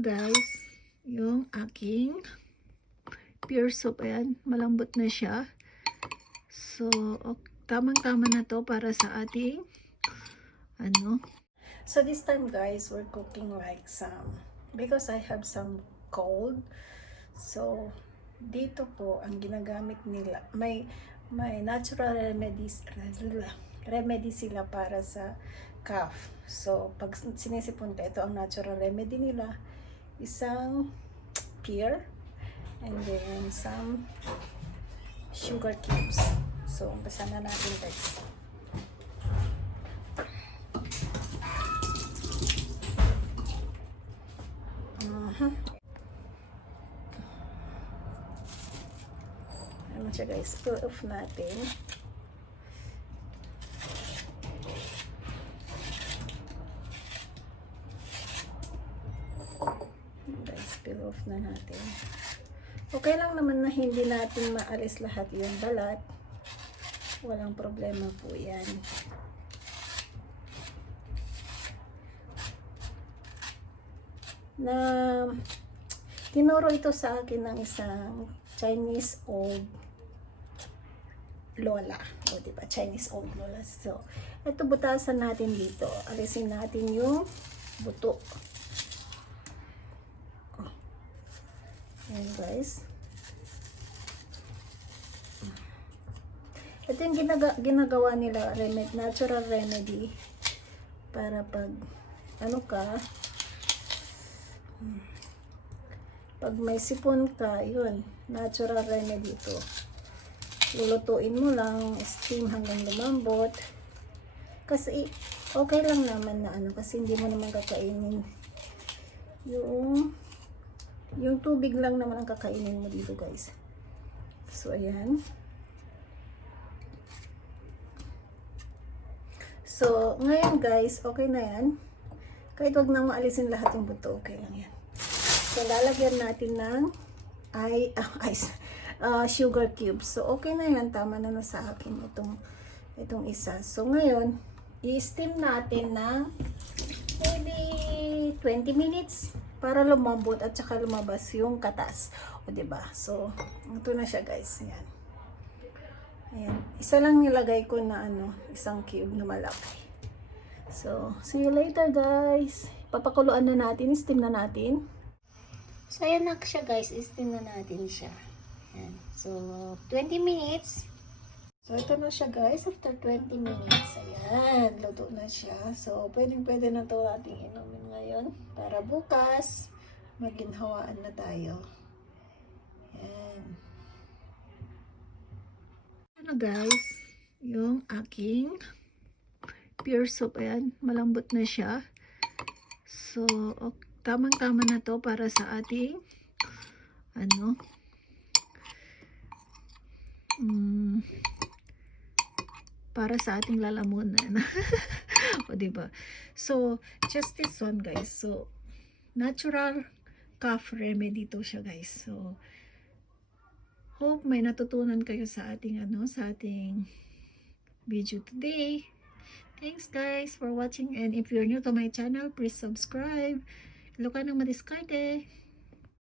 Guys, yung aking pure soap. Ayan, malambot na siya. So, tamang-tama na to para sa ating So this time guys, we're cooking like because I have some cold. So, dito po ang ginagamit nila, may natural remedy sila para sa cough. So, pag sinisipon ka, ito ang natural remedy nila. Isang pear and then some sugar cubes. So, umpisa na natin guys. Ano siya guys, pull off natin. Guys, pull off na natin. Okay lang naman na hindi natin maalis lahat yung balat. Walang problema po yan. Na tinuro ito sa akin ng isang Chinese old lola. O diba? Chinese old lola. So, ito butasan natin dito. Alisin natin yung buto. Ayan guys. Ito yung ginagawa nila, natural remedy para pag pag may sipon ka, yun, natural remedy ito. Lulutuin mo lang, steam hanggang lumambot. Kasi okay lang naman na kasi hindi mo naman kakainin yung tubig lang naman ang kakainin mo dito guys. So ayan. So ngayon guys, okay na yan. Kahit wag nang maalisin lahat yung buto, okay lang yan. So lalagyan natin ng sugar cubes. So okay na yan, tama na sa akin itong isa. So ngayon, i-steam natin ng maybe 20 minutes para lumambot at saka lumabas yung katas. O diba? So ito na siya guys. Yan. Ayan. Isa lang nilagay ko na isang cube na malaki. So see you later guys. Papakuluan na natin, steam na natin. So ayan na siya guys, steam na natin siya. Ayan. So 20 minutes. So ito na siya guys, after 20 minutes. Ayan, luto na siya. So pwede na to ating inumin ngayon para bukas maginhawaan na tayo. Ayan. Ano guys, yung aking pure soap. Ayan, malambot na siya. So tamang-tama na to para sa ating para sa ating lalamunan. O diba? So just this one guys. So natural cough remedy to siya guys. So hope may natutunan kayo sa ating sa ating video today. Thanks guys for watching, and if you're new to my channel, please subscribe. Ilo ka nang madiskarte.